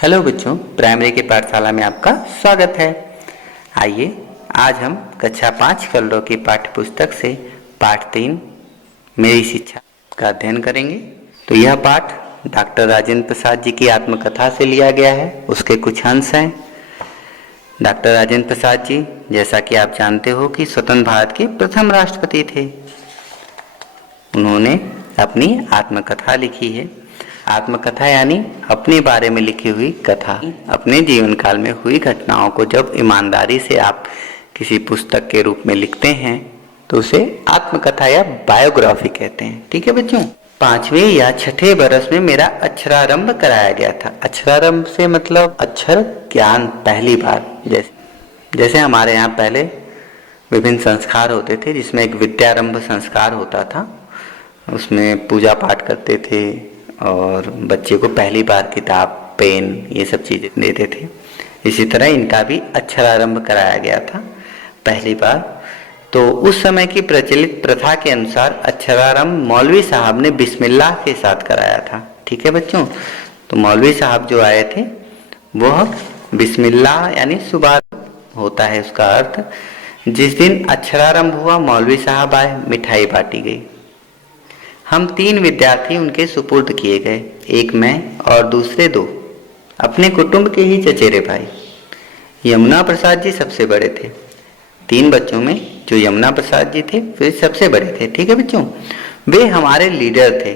Hello बच्चों, primary की पाठशाला में आपका स्वागत है। आइए आज हम कक्षा 5 कलरों की पाठ्य पुस्तक से पाठ 3 मेरी शिक्षा का अध्ययन करेंगे। तो यह पाठ डॉक्टर राजेंद्र प्रसाद जी की आत्मकथा से लिया गया है। उसके कुछ अंश हैं। डॉक्टर राजेंद्र प्रसाद जी, जैसा कि आप जानते हो, कि स्वतंत्र भारत के प्रथम राष्ट्रपति थे। उन्होंने अपनी आत्मकथा लिखी है। आत्मकथा यानी अपने बारे में लिखी हुई कथा। अपने जीवन काल में हुई घटनाओं को जब ईमानदारी से आप किसी पुस्तक के रूप में लिखते हैं तो उसे आत्मकथा या बायोग्राफी कहते हैं। ठीक है बच्चों, 5वें या 6ठे बरस में मेरा अक्षरारंभ कराया गया था। अक्षरारंभ से मतलब अक्षर ज्ञान पहली बार। जैसे हमारे यहाँ पहले विभिन्न संस्कार होते थे, जिसमें एक विद्यारंभ संस्कार होता था। उसमें पूजा पाठ करते थे और बच्चे को पहली बार किताब, पेन, ये सब चीज़ें देते थे। इसी तरह इनका भी अक्षरारंभ कराया गया था पहली बार। तो उस समय की प्रचलित प्रथा के अनुसार अक्षरारंभ मौलवी साहब ने बिस्मिल्लाह के साथ कराया था। ठीक है बच्चों, तो मौलवी साहब जो आए थे वह बिस्मिल्लाह यानी सुबह होता है उसका अर्थ। जिस दिन अक्षरारंभ हुआ मौलवी साहब आए, मिठाई बांटी गई। हम 3 विद्यार्थी उनके सुपुर्द किए गए, एक मैं और दूसरे 2 अपने कुटुंब के ही चचेरे भाई। यमुना प्रसाद जी सबसे बड़े थे। 3 बच्चों में जो यमुना प्रसाद जी थे वे सबसे बड़े थे। ठीक है बच्चों, वे हमारे लीडर थे।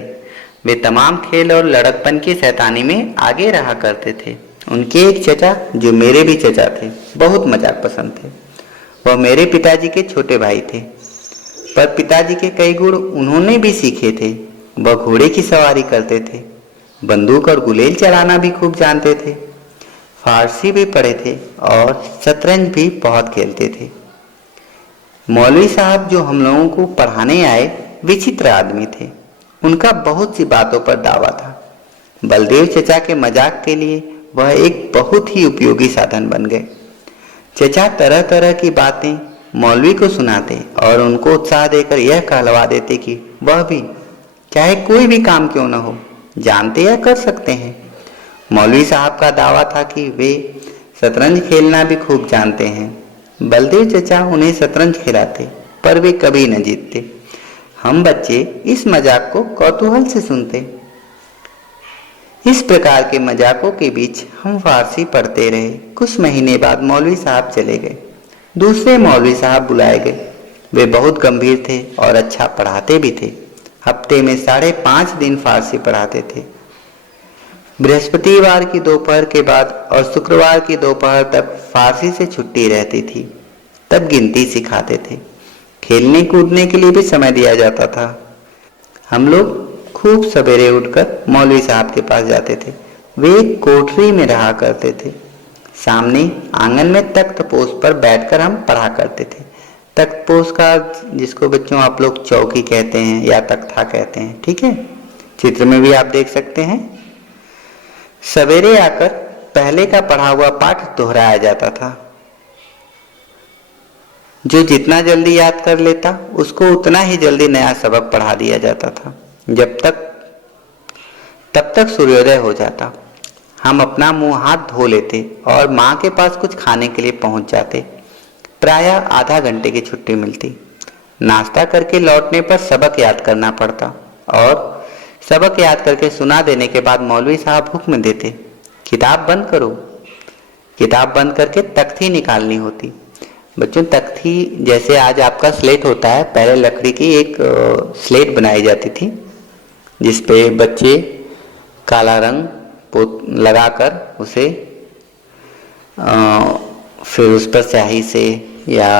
वे तमाम खेल और लड़कपन की शैतानी में आगे रहा करते थे। उनके एक चचा, जो मेरे भी चचा थे, बहुत मजाक पसंद थे। वह मेरे पिताजी के छोटे भाई थे, पर पिताजी के कई गुण उन्होंने भी सीखे थे। वह घोड़े की सवारी करते थे, बंदूक और गुलेल चलाना भी खूब जानते थे, फारसी भी पढ़े थे और शतरंज भी बहुत खेलते थे। मौलवी साहब जो हम लोगों को पढ़ाने आए, विचित्र आदमी थे। उनका बहुत सी बातों पर दावा था। बलदेव चचा के मजाक के लिए वह एक बहुत ही उपयोगी साधन बन गए। चचा तरह तरह की बातें मौलवी को सुनाते और उनको उत्साह देकर यह कहलवा देते कि वह भी, चाहे कोई भी काम क्यों न हो, जानते या कर सकते हैं। मौलवी साहब का दावा था कि वे शतरंज खेलना भी खूब जानते हैं। बलदेव चचा उन्हें शतरंज खिलाते, पर वे कभी न जीतते। हम बच्चे इस मजाक को कौतूहल से सुनते। इस प्रकार के मजाकों के बीच हम फारसी पढ़ते रहे। कुछ महीने बाद मौलवी साहब चले गए। दूसरे मौलवी साहब बुलाए गए। वे बहुत गंभीर थे और अच्छा पढ़ाते भी थे। हफ्ते में 5.5 दिन फारसी पढ़ाते थे। बृहस्पतिवार की दोपहर के बाद और शुक्रवार की दोपहर तक फारसी से छुट्टी रहती थी। तब गिनती सिखाते थे। खेलने कूदने के लिए भी समय दिया जाता था। हम लोग खूब सवेरे उठकर मौलवी साहब के पास जाते थे। वे एक कोठरी में रहा करते थे। सामने आंगन में तख्त पोष पर बैठकर हम पढ़ा करते थे। तख्त पोष का, जिसको बच्चों आप लोग चौकी कहते हैं या तख्ता कहते हैं, ठीक है, चित्र में भी आप देख सकते हैं। सवेरे आकर पहले का पढ़ा हुआ पाठ दोहराया जाता था। जो जितना जल्दी याद कर लेता उसको उतना ही जल्दी नया सबक पढ़ा दिया जाता था। तब तक सूर्योदय हो जाता। हम अपना मुंह हाथ धो लेते और माँ के पास कुछ खाने के लिए पहुंच जाते। प्रायः आधा घंटे की छुट्टी मिलती। नाश्ता करके लौटने पर सबक याद करना पड़ता और सबक याद करके सुना देने के बाद मौलवी साहब हुक्म देते, किताब बंद करो। किताब बंद करके तख्ती निकालनी होती। बच्चों, तख्ती जैसे आज आपका स्लेट होता है, पहले लकड़ी की एक स्लेट बनाई जाती थी जिसपे बच्चे काला रंग लगाकर उसे फिर उस पर स्याही से या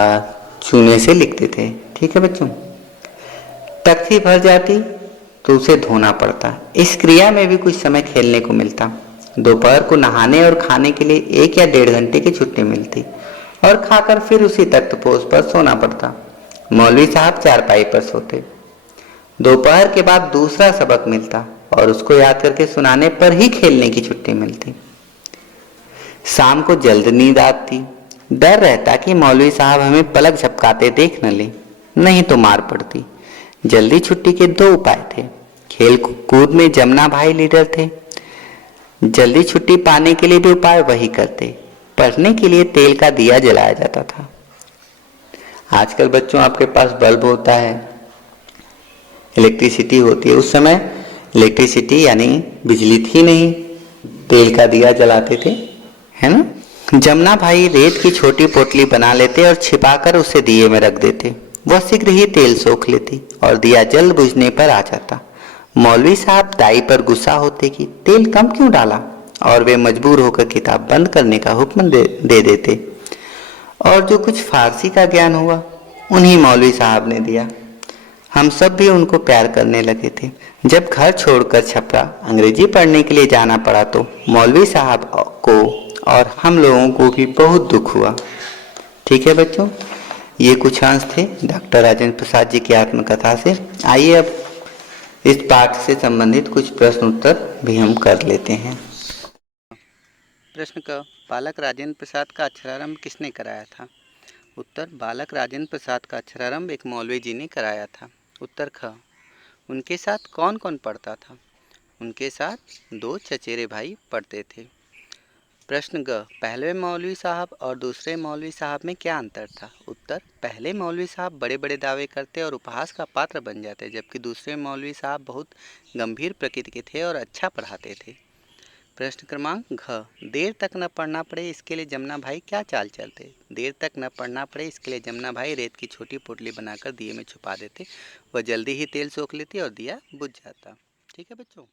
चूने से लिखते थे। ठीक है बच्चों, तख्ती भर जाती तो उसे धोना पड़ता। इस क्रिया में भी कुछ समय खेलने को मिलता। दोपहर को नहाने और खाने के लिए 1 या 1.5 घंटे की छुट्टी मिलती और खाकर फिर उसी तख्त पोष पर सोना पड़ता। मौलवी साहब चारपाई पर सोते। दोपहर के बाद दूसरा सबक मिलता और उसको याद करके सुनाने पर ही खेलने की छुट्टी मिलती। शाम को जल्द नींद आती। डर रहता कि मौलवी साहब हमें पलक झपकाते देख न ले, नहीं तो मार पड़ती। जल्दी छुट्टी के 2 उपाय थे। खेल कूद में जमुना भाई लीडर थे। जल्दी छुट्टी पाने के लिए भी उपाय वही करते। पढ़ने के लिए तेल का दिया जलाया जाता था। आजकल बच्चों आपके पास बल्ब होता है, इलेक्ट्रिसिटी होती है। उस समय इलेक्ट्रिसिटी यानी बिजली थी नहीं, तेल का दिया जलाते थे, है ना। जमुना भाई रेत की छोटी पोटली बना लेते और छिपाकर उसे दिए में रख देते। वह शीघ्र ही तेल सोख लेती और दिया जल बुझने पर आ जाता। मौलवी साहब दाई पर गुस्सा होते कि तेल कम क्यों डाला, और वे मजबूर होकर किताब बंद करने का हुक्म दे देते। और जो कुछ फारसी का ज्ञान हुआ उन्हीं मौलवी साहब ने दिया। हम सब भी उनको प्यार करने लगे थे। जब घर छोड़कर छपरा अंग्रेजी पढ़ने के लिए जाना पड़ा तो मौलवी साहब को और हम लोगों को भी बहुत दुख हुआ। ठीक है बच्चों, ये कुछ अंश थे डॉक्टर राजेंद्र प्रसाद जी की आत्मकथा से। आइए अब इस पाठ से संबंधित कुछ प्रश्न उत्तर भी हम कर लेते हैं। प्रश्न क, बालक राजेंद्र प्रसाद का अक्षरारंभ किसने कराया था? उत्तर, बालक राजेंद्र प्रसाद का अक्षरारंभ एक मौलवी जी ने कराया था। उत्तर ख, उनके साथ कौन कौन पढ़ता था? उनके साथ 2 चचेरे भाई पढ़ते थे। प्रश्न ग, पहले मौलवी साहब और दूसरे मौलवी साहब में क्या अंतर था? उत्तर, पहले मौलवी साहब बड़े बड़े दावे करते और उपहास का पात्र बन जाते, जबकि दूसरे मौलवी साहब बहुत गंभीर प्रकृति के थे और अच्छा पढ़ाते थे। प्रश्न क्रमांक घ, देर तक न पढ़ना पड़े इसके लिए जमुना भाई क्या चाल चलते? देर तक न पढ़ना पड़े इसके लिए जमुना भाई रेत की छोटी पोटली बनाकर दिए में छुपा देते। वह जल्दी ही तेल सोख लेती और दिया बुझ जाता। ठीक है बच्चों।